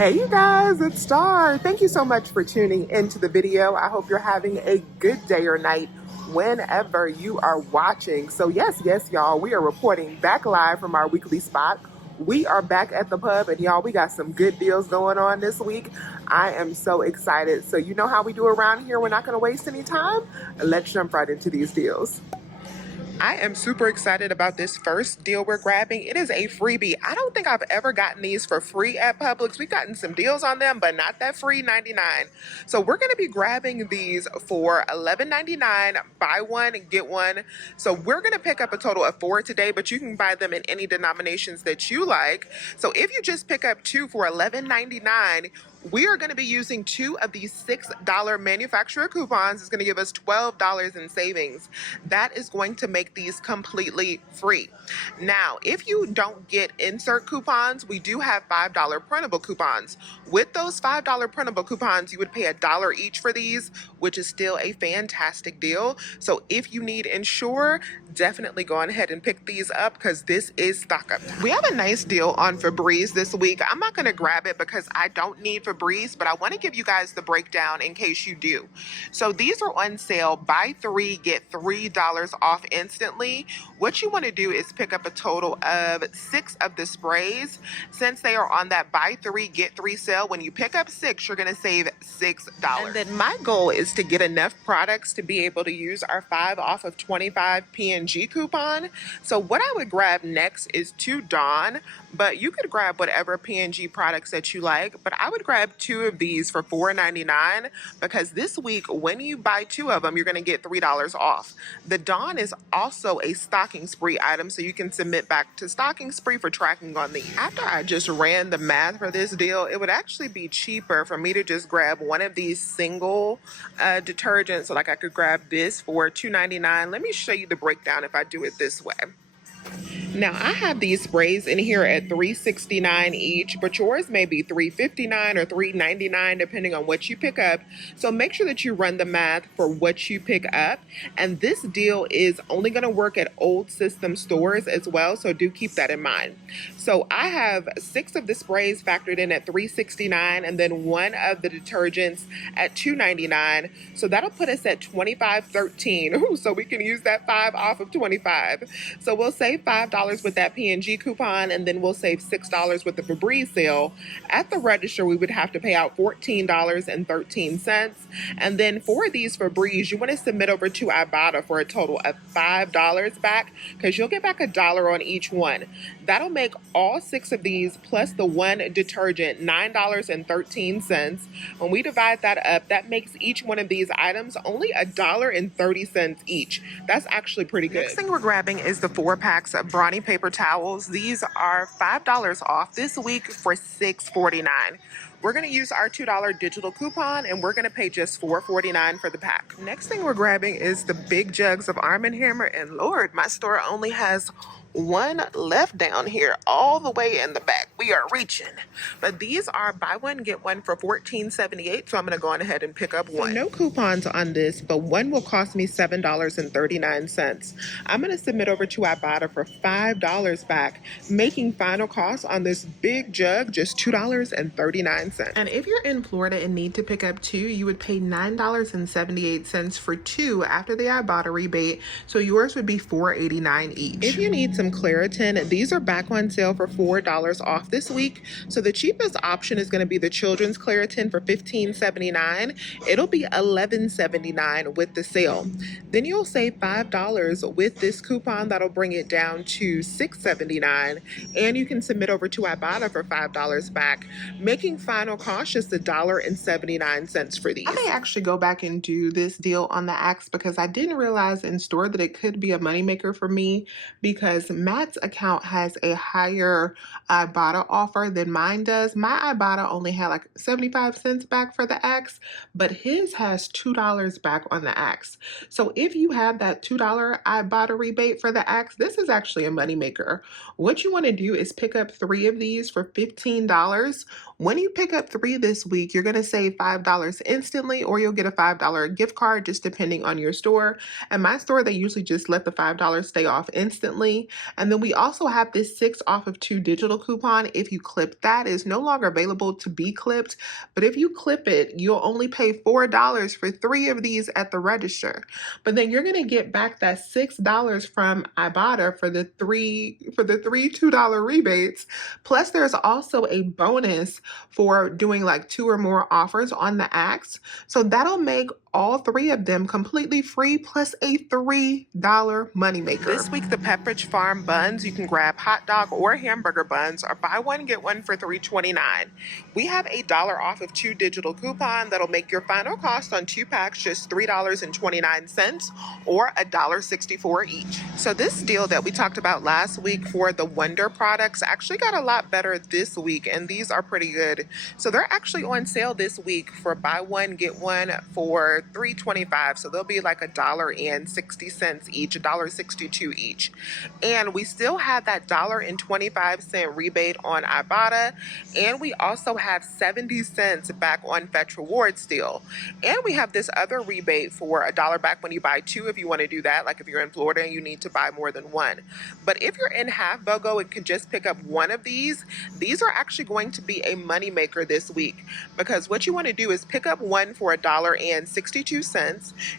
Hey you guys, it's Star. Thank you so much for tuning into the video. I hope you're having a good day or night whenever you are watching. So yes, y'all, we are reporting back live from our weekly spot. We are back at the pub and y'all, we got some good deals going on this week. I am so excited. So you know how we do around here. We're not going to waste any time. Let's jump right into these deals. I am super excited about this first deal we're grabbing. It is a freebie. I don't think I've ever gotten these for free at Publix. We've gotten some deals on them, but not that free 99. So we're going to be grabbing these for $11.99, buy one and get one. So we're going to pick up a total of 4 today, but you can buy them in any denominations that you like. So if you just pick up 2 for $11.99, we are going to be using 2 of these $6 manufacturer coupons. It's going to give us $12 in savings. That is going to make these completely free. Now, if you don't get insert coupons, we do have $5 printable coupons. With those $5 printable coupons, you would pay $1 each for these, which is still a fantastic deal. So if you need Ensure, definitely go on ahead and pick these up because this is stock up. We have a nice deal on Febreze this week. I'm not going to grab it because I don't need Febreze, but I want to give you guys the breakdown in case you do. So these are on sale. Buy 3, get $3 off instantly. What you want to do is pick up a total of 6 of the sprays. Since they are on that buy 3, get 3 sale, when you pick up 6, you're going to save $6. And then my goal is to get enough products to be able to use our 5 off of 25 P&G coupon. So what I would grab next is 2 Dawn, but you could grab whatever P&G products that you like, but I would grab 2 of these for $4.99 because this week when you buy 2 of them, you're going to get $3 off. The Dawn is also a stocking spree item, so you can submit back to stocking spree for tracking on these. After I just ran the math for this deal, it would actually be cheaper for me to just grab one of these single detergents. So like I could grab this for $2.99. Let me show you the breakdown if I do it this way. Now I have these sprays in here at $3.69 each, but yours may be $3.59 or $3.99 depending on what you pick up. So make sure that you run the math for what you pick up. And this deal is only going to work at old system stores as well, so do keep that in mind. So I have 6 of the sprays factored in at $3.69 and then 1 of the detergents at $2.99. So that'll put us at $25.13. So we can use that 5 off of 25. So we'll save $5 with that P&G coupon, and then we'll save $6 with the Febreze sale. At the register, we would have to pay out $14.13. And then for these Febreze, you want to submit over to Ibotta for a total of $5 back because you'll get back $1 on each one. That'll make all 6 of these plus the 1 detergent $9.13. When we divide that up, that makes each one of these items only $1.30 each. That's actually pretty good. Next thing we're grabbing is the 4 packs of Brawny paper towels. These are $5 off this week for $6.49. We're going to use our $2 digital coupon and we're going to pay just $4.49 for the pack. Next thing we're grabbing is the big jugs of Arm & Hammer, and Lord, my store only has 1 left down here all the way in the back. We are reaching. But these are buy 1 get 1 for $14.78, so I'm going to go on ahead and pick up 1. So no coupons on this, but 1 will cost me $7.39. I'm going to submit over to Ibotta for $5 back, making final cost on this big jug just $2.39. And if you're in Florida and need to pick up 2, you would pay $9.78 for 2 after the Ibotta rebate, so yours would be $4.89 each. If you need some Claritin, these are back on sale for $4 off this week. So the cheapest option is going to be the children's Claritin for $15.79. It'll be $11.79 with the sale. Then you'll save $5 with this coupon. That'll bring it down to $6.79. And you can submit over to Ibotta for $5 back, making final cost just $1.79 for these. I may actually go back and do this deal on the Axe because I didn't realize in store that it could be a moneymaker for me because Matt's account has a higher Ibotta offer than mine does. My Ibotta only had like 75 cents back for the Axe, but his has $2 back on the Axe. So if you have that $2 Ibotta rebate for the Axe, this is actually a moneymaker. What you want to do is pick up 3 of these for $15. When you pick up 3 this week, you're going to save $5 instantly, or you'll get a $5 gift card, just depending on your store. And my store, they usually just let the $5 stay off instantly. And then we also have this 6 off of 2 digital coupon. If you clip that, is no longer available to be clipped. But if you clip it, you'll only pay $4 for 3 of these at the register. But then you're going to get back that $6 from Ibotta for the three $2 rebates. Plus, there's also a bonus for doing like 2 or more offers on the acts. So that'll make all 3 of them completely free, plus a $3 moneymaker. This week, the Pepperidge Farm buns, you can grab hot dog or hamburger buns, or buy one, get one for $3.29. We have a $1 off of 2 digital coupon that'll make your final cost on 2 packs just $3.29, or $1.64 each. So this deal that we talked about last week for the Wonder products actually got a lot better this week, and these are pretty good. So they're actually on sale this week for buy one, get one for $3.25. So they'll be like $1.60 each, $1.62 each. And we still have that $1.25 rebate on Ibotta, and we also have 70 cents back on Fetch Rewards still. And we have this other rebate for $1 back when you buy 2, if you want to do that, like if you're in Florida and you need to buy more than 1. But if you're in half BOGO and can just pick up 1 of these are actually going to be a money maker this week, because what you want to do is pick up 1 for $1.62.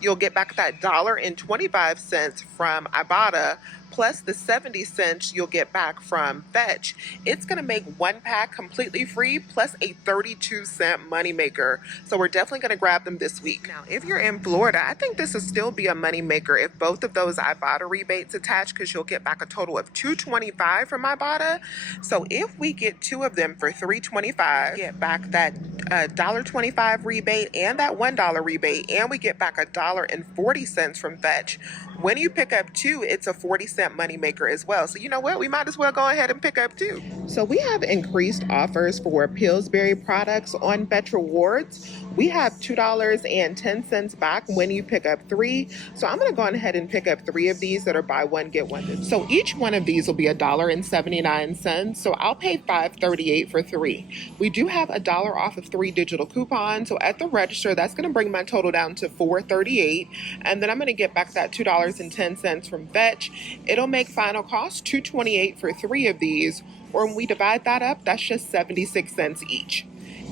You'll get back that $1.25 from Ibotta, plus the 70 cents you'll get back from Fetch. It's going to make 1 pack completely free, plus a 32-cent moneymaker. So we're definitely going to grab them this week. Now, if you're in Florida, I think this will still be a moneymaker if both of those Ibotta rebates attach, because you'll get back a total of $2.25 from Ibotta. So if we get 2 of them for $3.25, get back that $1.25 rebate and that $1 rebate, and we get back $1.40 from Fetch. When you pick up 2, it's a 40-cent moneymaker as well. So you know what? We might as well go ahead and pick up 2. So we have increased offers for Pillsbury products on Fetch Rewards. We have $2.10 back when you pick up 3. So I'm going to go ahead and pick up 3 of these that are buy one, get one. So each one of these will be $1.79. So I'll pay $5.38 for 3. We do have $1 off of 3 digital coupons. So at the register, that's going to bring my total down to $4.38. And then I'm going to get back that $2.10 from Fetch. It'll make final cost $2.28 for 3 of these. Or when we divide that up, that's just 76 cents each.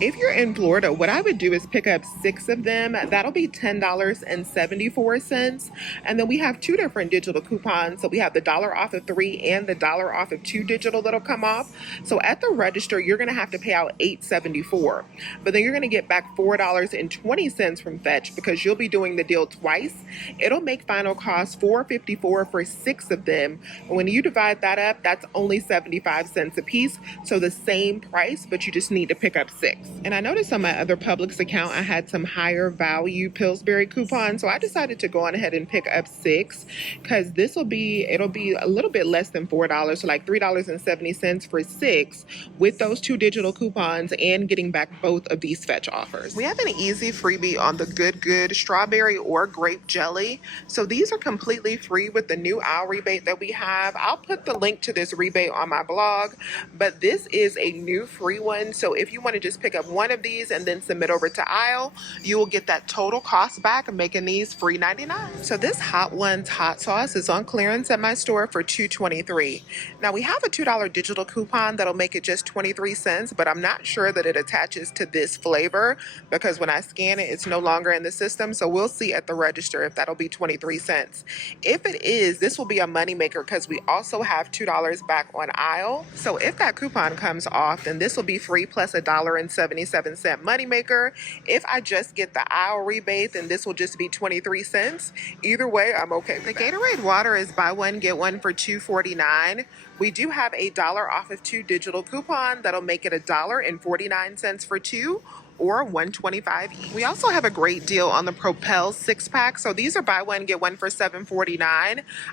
If you're in Florida, what I would do is pick up 6 of them. That'll be $10.74. And then we have 2 different digital coupons. So we have the $1 off of 3 and the $1 off of 2 digital that'll come off. So at the register, you're going to have to pay out $8.74. But then you're going to get back $4.20 from Fetch, because you'll be doing the deal twice. It'll make final cost $4.54 for 6 of them. And when you divide that up, that's only 75 cents a piece. So the same price, but you just need to pick up 6. And I noticed on my other Publix account, I had some higher value Pillsbury coupons. So I decided to go on ahead and pick up 6, because it'll be a little bit less than $4, so like $3.70 for 6 with those 2 digital coupons and getting back both of these Fetch offers. We have an easy freebie on the Good strawberry or grape jelly. So these are completely free with the new aisle rebate that we have. I'll put the link to this rebate on my blog, but this is a new free one. So if you want to just pick up 1 of these and then submit over to aisle, you will get that total cost back, making these free 99. So this Hot Ones hot sauce is on clearance at my store for $2.23. Now we have a $2 digital coupon that'll make it just 23 cents, but I'm not sure that it attaches to this flavor, because when I scan it, it's no longer in the system. So we'll see at the register if that'll be 23 cents. If it is, this will be a moneymaker, because we also have $2 back on aisle. So if that coupon comes off, then this will be free plus $1.77 moneymaker. If I just get the aisle rebate, then this will just be 23 cents. Either way, I'm okay with that. The Gatorade water is buy one, get one for $2.49. We do have a $1 off of 2 digital coupon that'll make it $1.49 for 2. or $125 each. We also have a great deal on the Propel 6-pack. So these are buy one, get one for $7.49.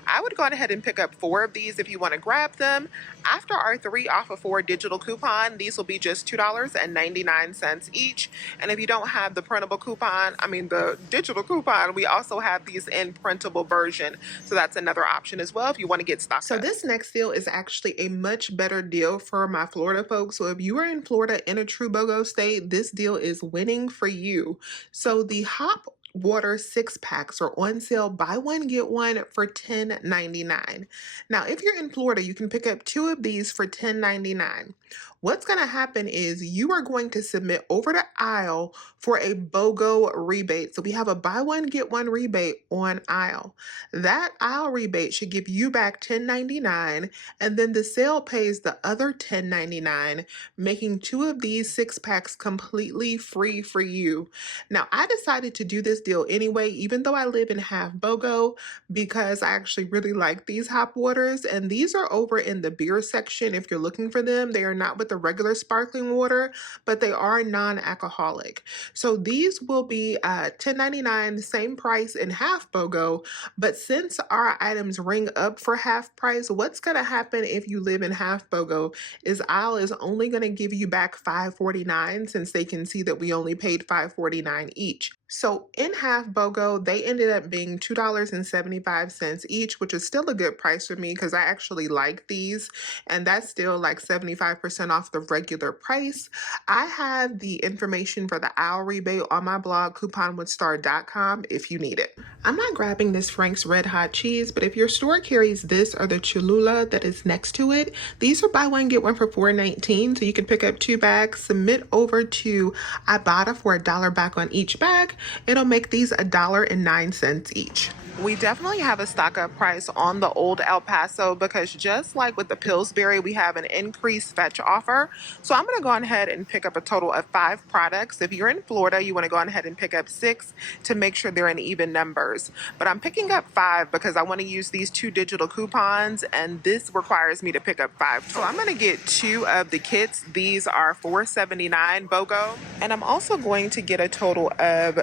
I would go ahead and pick up 4 of these if you want to grab them. After our 3 off of 4 digital coupon, these will be just $2.99 each. And if you don't have the printable coupon, the digital coupon, we also have these in printable version. So that's another option as well if you want to get stocked up. So this next deal is actually a much better deal for my Florida folks. So if you are in Florida in a true BOGO state, this deal is winning for you. So the Hop Water 6-packs are on sale, buy one get one for $10.99. Now if you're in Florida, you can pick up 2 of these for $10.99. What's going to happen is you are going to submit over to Aisle for a BOGO rebate. So we have a buy one get one rebate on Aisle. That Aisle rebate should give you back $10.99, and then the sale pays the other $10.99, making 2 of these 6-packs completely free for you. Now I decided to do this deal anyway, even though I live in half BOGO, because I actually really like these Hop Waters, and these are over in the beer section. If you're looking for them, they are not with the regular sparkling water, but they are non-alcoholic. So these will be $10.99, the same price in half BOGO, but since our items ring up for half price, what's going to happen if you live in half BOGO is Aisle is only going to give you back $5.49, since they can see that we only paid $5.49 each. So in half BOGO, they ended up being $2.75 each, which is still a good price for me because I actually like these, and that's still like 75% off the regular price. I have the information for the Aisle rebate on my blog, couponwithstar.com, if you need it. I'm not grabbing this Frank's Red Hot Cheese, but if your store carries this or the Cholula that is next to it, these are buy one get one for $4.19. So you can pick up 2 bags, submit over to Ibotta for $1 back on each bag. It'll make these $1.09 each. We definitely have a stock up price on the Old El Paso because just like with the Pillsbury, we have an increased fetch offer. So I'm going to go ahead and pick up a total of 5 products. If you're in Florida, you want to go ahead and pick up 6 to make sure they're in even numbers. But I'm picking up 5 because I want to use these 2 digital coupons, and this requires me to pick up 5 total. So I'm going to get 2 of the kits. These are $4.79 BOGO. And I'm also going to get a total of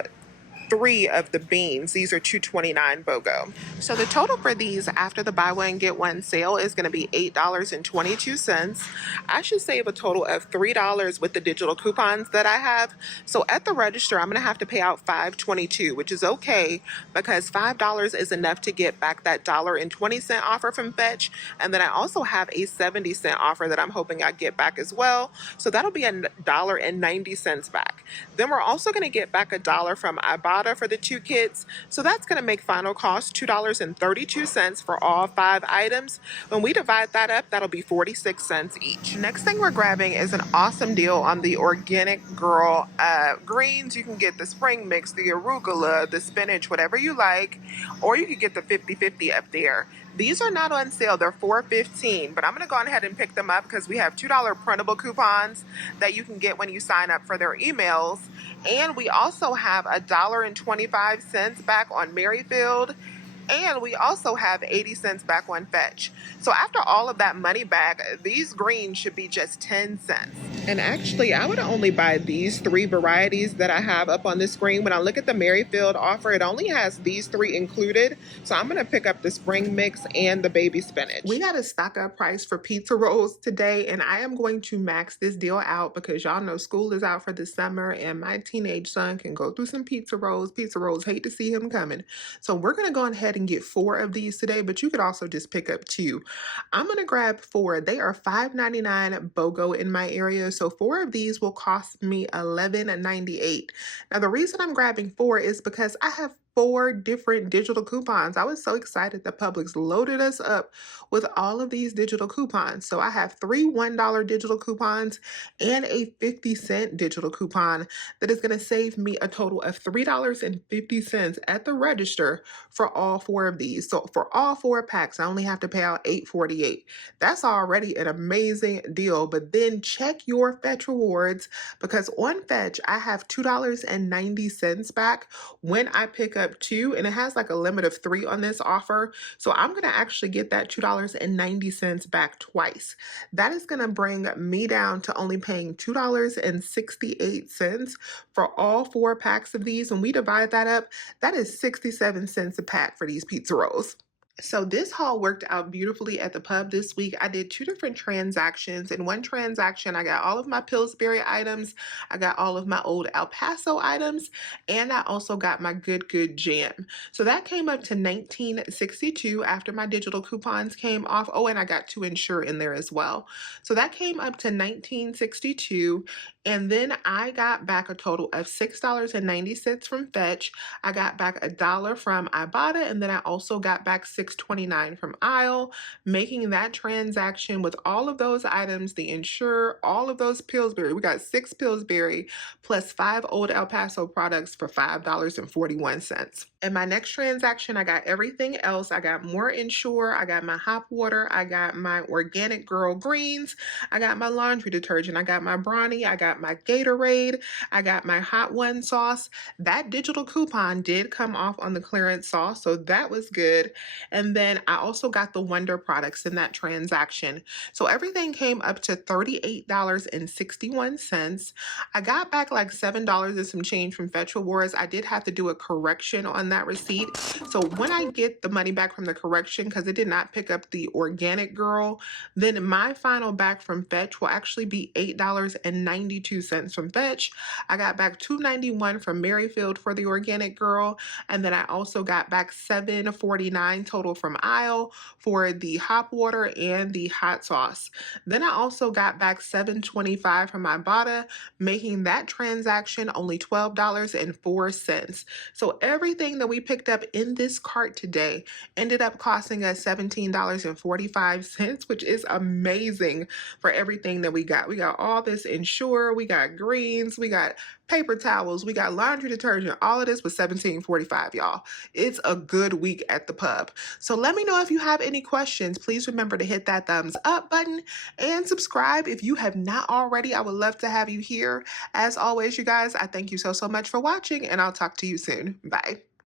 3 of the beans. These are $2.29 BOGO. So the total for these after the buy one get one sale is going to be $8.22. I should save a total of $3 with the digital coupons that I have. So at the register, I'm going to have to pay out $5.22, which is okay because $5 is enough to get back that $1.20 offer from Fetch. And then I also have a 70-cent offer that I'm hoping I get back as well. So that'll be $1.90 back. Then we're also going to get back $1 from Ibotta for the 2 kits. So that's going to make final cost $2.32 for all 5 items. When we divide that up, that'll be 46 cents each. Next thing we're grabbing is an awesome deal on the Organic Girl greens. You can get the spring mix, the arugula, the spinach, whatever you like, or you could get the 50-50 up there. These are not on sale. They're $4.15, but I'm going to go ahead and pick them up because we have $2 printable coupons that you can get when you sign up for their emails. And we also have $1.25 back on Merrifield. And we also have 80 cents back on Fetch. So after all of that money back, these greens should be just 10 cents. And actually, I would only buy these 3 varieties that I have up on the screen. When I look at the Merrifield offer, it only has these 3 included. So I'm going to pick up the spring mix and the baby spinach. We got a stock up price for pizza rolls today, and I am going to max this deal out because y'all know school is out for the summer and my teenage son can go through some pizza rolls. Pizza rolls, hate to see him coming. So we're going to go ahead and get 4 of these today, but you could also just pick up 2. I'm going to grab 4. They are $5.99 BOGO in my area. So 4 of these will cost me $11.98. Now the reason I'm grabbing 4 is because I have 4 different digital coupons. I was so excited that Publix loaded us up with all of these digital coupons. So I have 3 $1 digital coupons and a 50-cent digital coupon that is going to save me a total of $3.50 at the register for all 4 of these. So for all 4 packs, I only have to pay out $8.48. That's already an amazing deal. But then check your Fetch rewards because on Fetch, I have $2.90 back when I pick up up too, and it has like a limit of 3 on this offer. So I'm gonna actually get that $2.90 back twice. That is gonna bring me down to only paying $2.68 for all 4 packs of these. When we divide that up, that is 67 cents a pack for these pizza rolls. So this haul worked out beautifully at the pub this week. I did 2 different transactions. In one transaction, I got all of my Pillsbury items, I got all of my old El Paso items, and I also got my Good jam. So that came up to $19.62 after my digital coupons came off. Oh, and I got 2 Ensure in there as well. So that came up to $19.62. And then I got back a total of $6.90 from Fetch. I got back $1 from Ibotta, and then I also got back $6.29 from Aisle, making that transaction with all of those items, the Ensure, all of those Pillsbury. We got 6 Pillsbury plus 5 old El Paso products for $5.41. In my next transaction, I got everything else. I got more Ensure, I got my Hop water, I got my Organic Girl Greens, I got my laundry detergent, I got my Brawny, I got my Gatorade, I got my Hot One sauce. That digital coupon did come off on the clearance sauce, so that was good. And then I also got the Wonder products in that transaction. So everything came up to $38.61. I got back like $7 and some change from Fetch Rewards. I did have to do a correction on that receipt. So when I get the money back from the correction, because it did not pick up the Organic Girl, then my final back from Fetch will actually be $8.92 from Fetch. I got back $2.91 from Merrifield for the Organic Girl, and then I also got back $7.49 total from Aisle for the Hop water and the hot sauce. Then I also got back $7.25 from Ibotta, making that transaction only $12.04. So everything that we picked up in this cart today ended up costing us $17.45, which is amazing for everything that we got. We got all this Ensure, we got greens, we got paper towels, we got laundry detergent. All of this was $17.45, y'all. It's a good week at the pub. So let me know if you have any questions. Please remember to hit that thumbs up button and subscribe if you have not already. I would love to have you here. As always, you guys, I thank you so much for watching, and I'll talk to you soon. Bye.